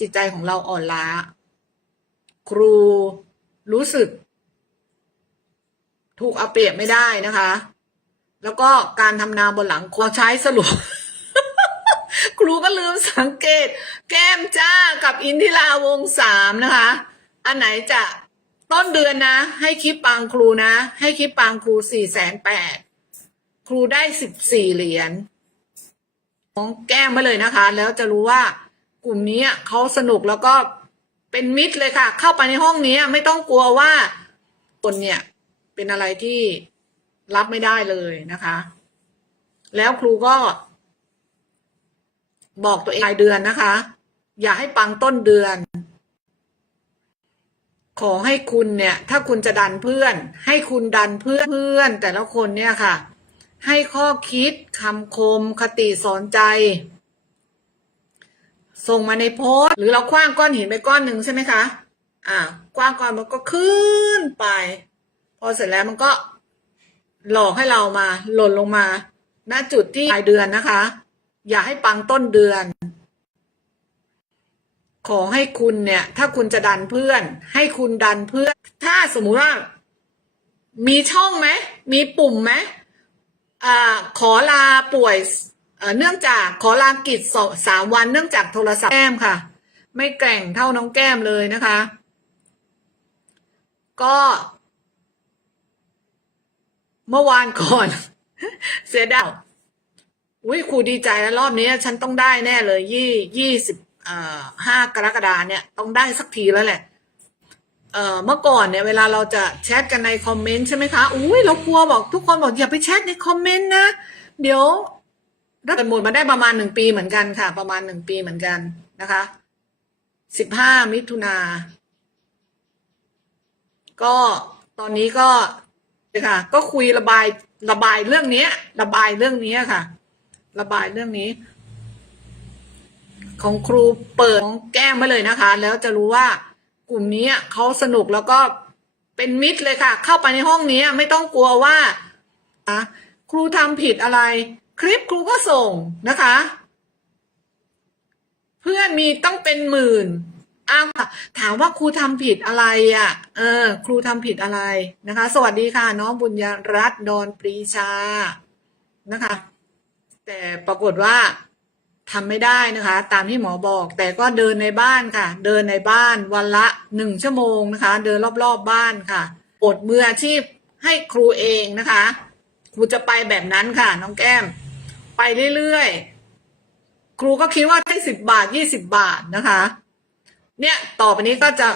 จิตใจของเราอ่อนล้า ครูรู้สึก ถูกเอาเปรียบไม่ได้นะคะ แล้วก็การทำนาบนหลังขอใช้สรุป ครูก็ลืมสังเกต แก้มจ้ากับอินทิราวงสามนะคะ อันไหนจะต้นเดือนนะ ให้คลิปปังครูนะ ให้คลิปปังครูสี่แสนแปดครูได้สิบสี่เหรียญของแก้มไปเลยนะคะ แล้วจะรู้ว่า กลุ่มนี้เขาสนุกแล้วก็เป็นมิตรเลยค่ะ เข้าไปในห้องนี้ไม่ต้องกลัวว่าคนเนี่ยเป็นอะไรที่รับไม่ได้เลยนะคะ แล้วครูก็ บอกตัวเองรายเดือนนะคะ อย่าให้ปังต้นเดือน ขอให้คุณเนี่ย ถ้าคุณจะดันเพื่อน ให้คุณดันเพื่อนเพื่อน แต่ละคนเนี่ยค่ะ ให้ข้อคิดคำคมคติสอนใจ ส่งมาในโพสต์หรือเราคว้างก้อนหินไปก้อนหนึ่งใช่ไหมคะอ่าคว้างก้อนมันก็ขึ้นไป พอเสร็จแล้วมันก็หลอกให้เรามาหล่นลงมาณจุดที่ปลายเดือนนะคะ อย่าให้ปังต้นเดือน ขอให้คุณเนี่ย ถ้าคุณจะดันเพื่อน ให้คุณดันเพื่อน ถ้าสมมุติว่า มีช่องไหมมีปุ่มไหมอ่าขอลาป่วย เอ่อเนื่องจากขอลากิจสสามวันเนื่องจากโทรศัพท์แก้มค่ะ ไม่แกร่งเท่าน้องแก้มเลยนะคะ ก็ เมื่อวานก่อน เสียดายอุ้ยครูดีใจแล้วรอบนี้ฉันต้องได้แน่เลย ยี่ยี่สิบเอ่อห้ากรกฎาเนี่ย ต้องได้สักทีแล้วแหละเอ่อเมื่อก่อนเนี่ยเวลาเราจะแชทกันในคอมเมนต์ใช่ไหมคะ อุ้ยเรากลัวบอกทุกคนบอกอย่าไปแชทในคอมเมนต์นะ เดี๋ยว รับหมดมาได้ประมาณหนึ่งปีเหมือนกันค่ะ ประมาณหนึ่งปีเหมือนกันนะคะสิบห้ามิถุนา ก็ตอนนี้ก็ค่ะ ก็คุยระบายระบายเรื่องนี้ระบายเรื่องนี้ค่ะ ระบายเรื่องนี้ ของครูเปิดของแก้มไว้เลยนะคะ แล้วจะรู้ว่ากลุ่มนี้เขาสนุกแล้วก็เป็นมิตรเลยค่ะ เข้าไปในห้องนี้ไม่ต้องกลัวว่าครูทำผิดอะไร คลิปครูก็ส่งนะคะ เพื่อนมีต้องเป็นหมื่นอ้าวถามว่าครูทำผิดอะไรอะ เออ ครูทำผิดอะไรนะคะ สวัสดีค่ะ น้องบุญญรัตน์ดอนปรีชานะคะ แต่ปรากฏว่าทำไม่ได้นะคะ ตามที่หมอบอก แต่ก็เดินในบ้านค่ะ เดินในบ้านวันละหนึ่งชั่วโมงนะคะ เดินรอบๆบบ้านค่ะปดมืออาชีพให้ครูเองนะคะ ครูจะไปแบบนั้นค่ะ น้องแก้ม ไปเรื่อยๆ ครูก็คิดว่าให้สิบบาทยี่สิบบาทนะคะ เนี่ยต่อไปนี้ก็จะ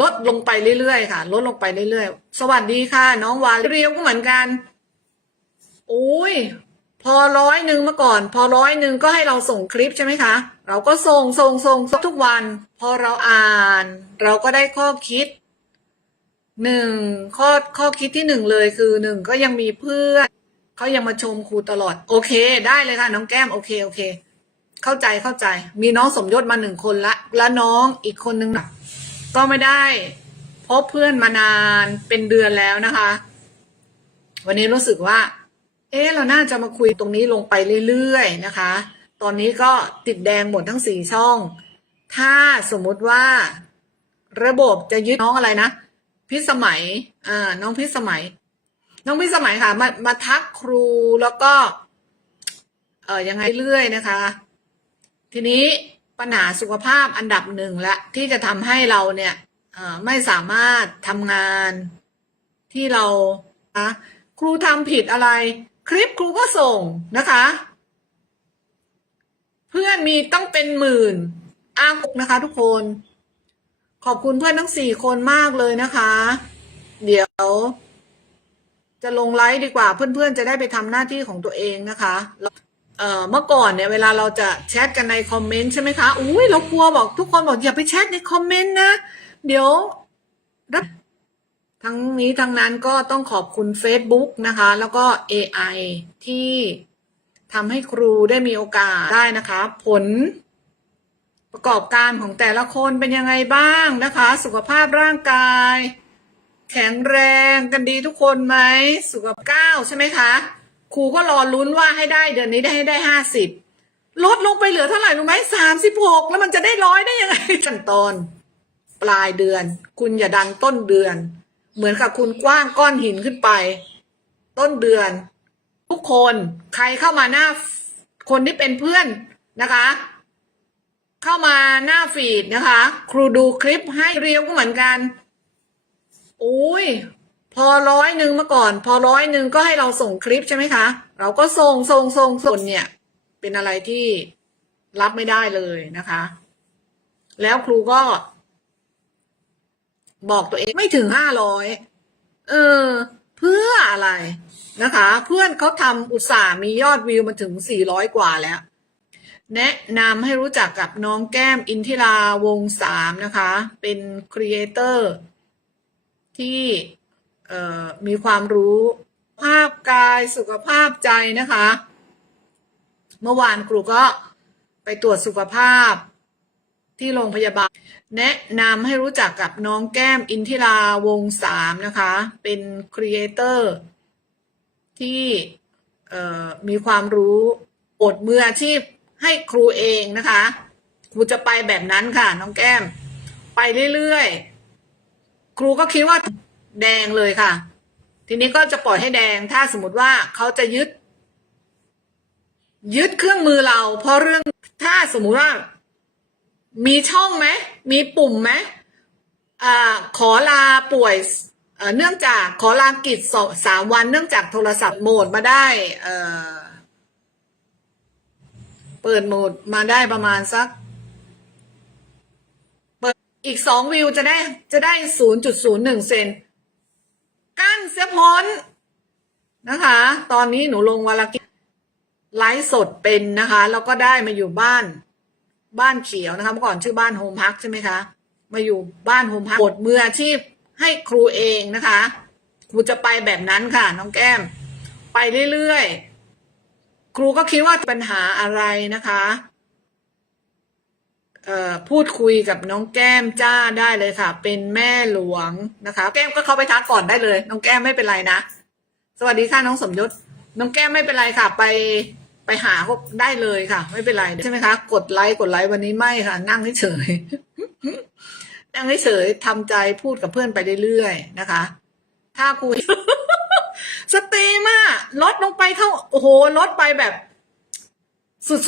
ลดลงไปเรื่อยๆค่ะ ลดลงไปเรื่อยๆ สวัสดีค่ะ น้องวานเรียวก็เหมือนกันโอ้ยพอร้อยหนึ่งเมื่อก่อน พอร้อยหนึ่งก็ให้เราส่งคลิปใช่ไหมคะ เราก็ส่งส่งส่งทุกวัน พอเราอ่าน เราก็ได้ข้อคิดหนึ่งข้อข้อคิดที่หนึ่งเลยคือหนึ่งก็ยังมีเพื่อน เขายังมาชมครูตลอด โอเค ได้เลยค่ะ น้องแก้ม โอเค โอเค เข้าใจเข้าใจ มีน้องสมยศมาหนึ่งคนละ และน้องอีกคนนึงนะก็ไม่ได้พบเพื่อนมานานเป็นเดือนแล้วนะคะ วันนี้รู้สึกว่า เอ๊ะเราน่าจะมาคุยตรงนี้ลงไปเรื่อยๆนะคะ ตอนนี้ก็ติดแดงหมดทั้งสี่ช่อง ถ้าสมมุติว่า ระบบจะยึดน้องอะไรนะพิสมัยอ่าน้องพิสมัย น้องพิสมัยค่ะ มามาทักครูแล้วก็ เออยังไงเรื่อยนะคะ ทีนี้ปัญหาสุขภาพอันดับหนึ่งละที่จะทำให้เราเนี่ยไม่สามารถทำงานที่เราะครูทำผิดอะไร คลิปครูก็ส่งนะคะ เพื่อนมีต้องเป็นหมื่นอ้างนะคะ ทุกคน ขอบคุณเพื่อนทั้งสี่คนมากเลยนะคะ เดี๋ยว จะลงไลฟ์ดีกว่า เพื่อนๆ จะได้ไปทำหน้าที่ของตัวเองนะคะเอ่อเมื่อก่อนเนี่ยเวลาเราจะแชทกันในคอมเมนต์ใช่ไหมคะอุ้ยเรากลัวบอกทุกคนบอกอย่าไปแชทในคอมเมนต์นะเดี๋ยวทั้งนี้ทั้งนั้นก็ต้องขอบคุณ Facebook นะคะ แล้วก็ AI ที่ทำให้ครูได้มีโอกาสได้นะคะ ผลประกอบการของแต่ละคนเป็นยังไงบ้างนะคะ สุขภาพร่างกาย แข็งแรงกันดีทุกคนไหมสุขภาพเก้าใช่ไหมคะ ครูก็รอลุ้นว่าให้ได้เดือนนี้ได้ให้ได้ห้าสิบลดลงไปเหลือเท่าไหร่รู้ไหมสามสิบหกแล้วมันจะได้ร้อยได้ยังไงขั้นตอน ปลายเดือน คุณอย่าดันต้นเดือน เหมือนกับคุณกว้างก้อนหินขึ้นไป ต้นเดือน ทุกคนใครเข้ามาหน้าคนที่เป็นเพื่อนนะคะ เข้ามาหน้าฟีดนะคะ ครูดูคลิปให้เรียวก็เหมือนกัน อุ้ยพอร้อยหนึ่งเมื่อก่อน พอร้อยหนึ่งก็ให้เราส่งคลิปใช่ไหมคะ เราก็ส่งส่งส่งส่งเนี่ย เป็นอะไรที่รับไม่ได้เลยนะคะ แล้วครูก็ บอกตัวเองไม่ถึงห้าร้อยเออ เพื่ออะไรนะคะ เพื่อนเขาทำอุตส่าห์มียอดวิวมาถึงสี่ร้อยกว่าแล้ว แนะนำให้รู้จักกับน้องแก้มอินทิราวงสามนะคะ เป็นครีเอเตอร์ ที่มีความรู้ภาพกายสุขภาพใจนะคะ เมื่อวานครูก็ไปตรวจสุขภาพที่โรงพยาบาล แนะนำให้รู้จักกับน้องแก้มอินทิราวงสามนะคะ เป็นครีเอเตอร์ที่มีความรู้อดมืออาชีพให้ครูเองนะคะ ครูจะไปแบบนั้นค่ะ น้องแก้ม ไปเรื่อยๆ ครูก็คิดว่าแดงเลยค่ะ ทีนี้ก็จะปล่อยให้แดงถ้าสมมติว่าเขาจะยึด ยึดเครื่องมือเรา เพราะเรื่องถ้าสมมุติว่า มีช่องไหมมีปุ่มไหมอขอลาป่วยเนื่องจากขอลากิจสามวัน เนื่องจากโทรศัพท์โหมดมาได้เปิดโหมดมาได้ประมาณสัก อีกสองวิวจะได้จะได้ศูนย์จุดศูนย์หนึ่งเซนกั้นเสียพ้นนะคะ ตอนนี้หนูลงวันละกิไลฟ์สดเป็นนะคะ แล้วก็ได้มาอยู่บ้าน บ้านเขียวนะคะเมื่อก่อนชื่อบ้านโฮมพักใช่ไหมคะ มาอยู่บ้านโฮมพักบทมืออาชีพให้ครูเองนะคะ ครูจะไปแบบนั้นค่ะ น้องแก้ม ไปเรื่อยๆ ครูก็คิดว่าปัญหาอะไรนะคะ พูดคุยกับน้องแก้มจ้าได้เลยค่ะ เป็นแม่หลวงนะคะ แก้มก็เข้าไปทักก่อนได้เลย น้องแก้มไม่เป็นไรนะ สวัสดีค่ะน้องสมยศ น้องแก้มไม่เป็นไรค่ะ ไปไปหาเขาได้เลยค่ะ ไม่เป็นไรใช่ไหมคะ กดไลค์กดไลค์วันนี้ไม่ค่ะ นั่งเฉยนั่งเฉยๆทำใจพูดกับเพื่อนไปเรื่อยๆนะคะ ถ้าคุยสตรีมอะลดลงไปเท่าโอ้โหลดไปแบบ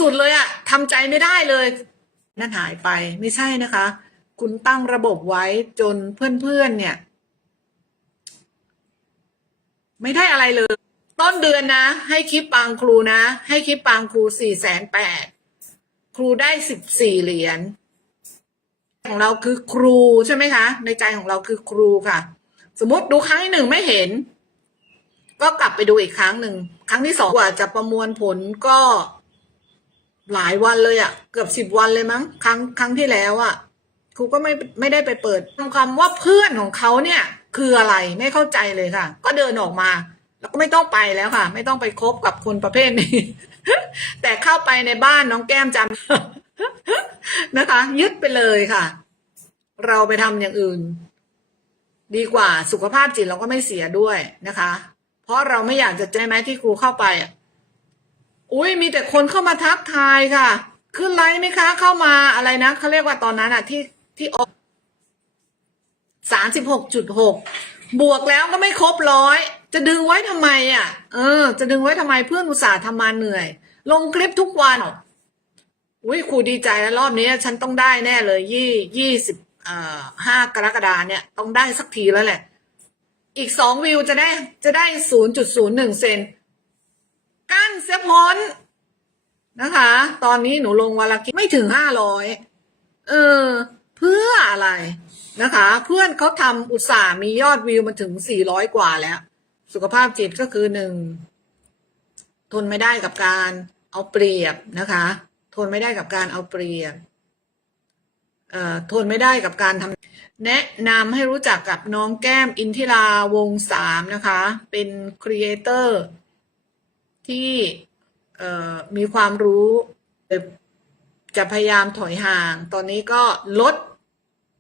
สุดๆเลยอะทำใจไม่ได้เลย นั่นหายไปไม่ใช่นะคะ คุณตั้งระบบไว้จนเพื่อนๆ เนี่ย ไม่ได้อะไรเลย ต้นเดือนนะ ให้คลิปปางครูนะ ให้คลิปปางครูสี่แสนแปดครูได้สิบสี่เหรียญของเราคือครูใช่ไหมคะ ในใจของเราคือครูค่ะ สมมติดูครั้งที่หนึ่งไม่เห็น ก็กลับไปดูอีกครั้งหนึ่ง ครั้งที่สองกว่าจะประมวลผลก็ หลายวันเลยอะ่ะ เกือบสิบวันเลยมั้งครั้งครั้งที่แล้วอะ่ะครูก็ไม่ไม่ได้ไปเปิดคำว่าเพื่อนของเขาเนี่ย คืออะไรไม่เข้าใจเลยค่ะ ก็เดินออกมา แล้วก็ไม่ต้องไปแล้วค่ะ ไม่ต้องไปคบกับคนประเภทนี้ แต่เข้าไปในบ้านน้องแก้มจันนะคะ ยึดไปเลยค่ะ เราไปทำอย่างอื่น ดีกว่าสุขภาพจิตเราก็ไม่เสียด้วยนะคะ เพราะเราไม่อยากจะใจไหมที่ครูเข้าไปอะ อุ้ยมีแต่คนเข้ามาทักทายค่ะ ขึ้นไลฟ์ไหมคะ เข้ามาอะไรนะเขาเรียกว่าตอนนั้นอะที่ที่ออกสามสิบหกจุดหกบวกแล้วก็ไม่ครบร้อย จะดึงไว้ทำไมอะ เออ จะดึงไว้ทำไมเพื่อนอุตส่าห์ทำมาเหนื่อย ลงคลิปทุกวันอุ้ยครูดีใจแล้วรอบนี้ฉันต้องได้แน่เลย ยี่ยี่สิบเอ่อห้ากรกฎาเนี่ย ต้องได้สักทีแล้วแหละ อีกสองวิวจะได้จะได้ศูนย์จุดศูนย์หนึ่งเซน กั้นเสียพ้นนะคะ ตอนนี้หนูลงวันละกิไม่ถึงห้าร้อยเออ เพื่ออะไรนะคะ เพื่อนเขาทำอุตส่าห์มียอดวิวมาถึงสี่ร้อยกว่าแล้ว สุขภาพจิตก็คือหนึ่งทนไม่ได้กับการเอาเปรียบนะคะ ทนไม่ได้กับการเอาเปรียบเอ่อทนไม่ได้กับการทำแนะนำให้รู้จักกับน้องแก้มอินทิราวงสามนะคะ เป็นครีเอเตอร์ ที่มีความรู้จะพยายามถอยห่าง ตอนนี้ก็ลด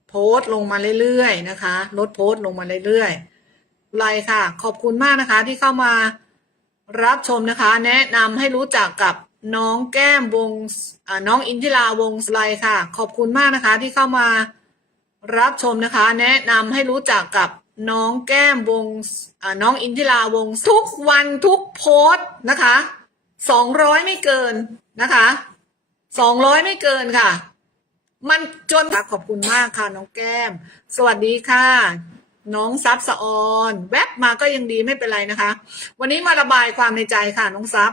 โพสต์ลงมาเรื่อยๆนะคะ ลดโพสต์ลงมาเรื่อยๆไลค่ะ ขอบคุณมากนะคะที่เข้ามารับชมนะคะ แนะนำให้รู้จักกับน้องแก้มวงน้องอินทิราวงสไลด์ค่ะ ขอบคุณมากนะคะที่เข้ามารับชมนะคะ แนะนำให้รู้จักกับ น้องแก้มวงอ่าน้องอินทิราวงทุกวันทุกโพสต์นะคะสองร้อยไม่เกินนะคะสองร้อยไม่เกินค่ะ มันจนขอบคุณมากค่ะน้องแก้ม สวัสดีค่ะ น้องซับสะออน แวบมาก็ยังดีไม่เป็นไรนะคะ วันนี้มาระบายความในใจค่ะน้องซับ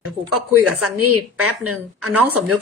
เดี๋ยวครูก็คุยกับซันนี่แป๊บหนึ่งอะน้องสมยศ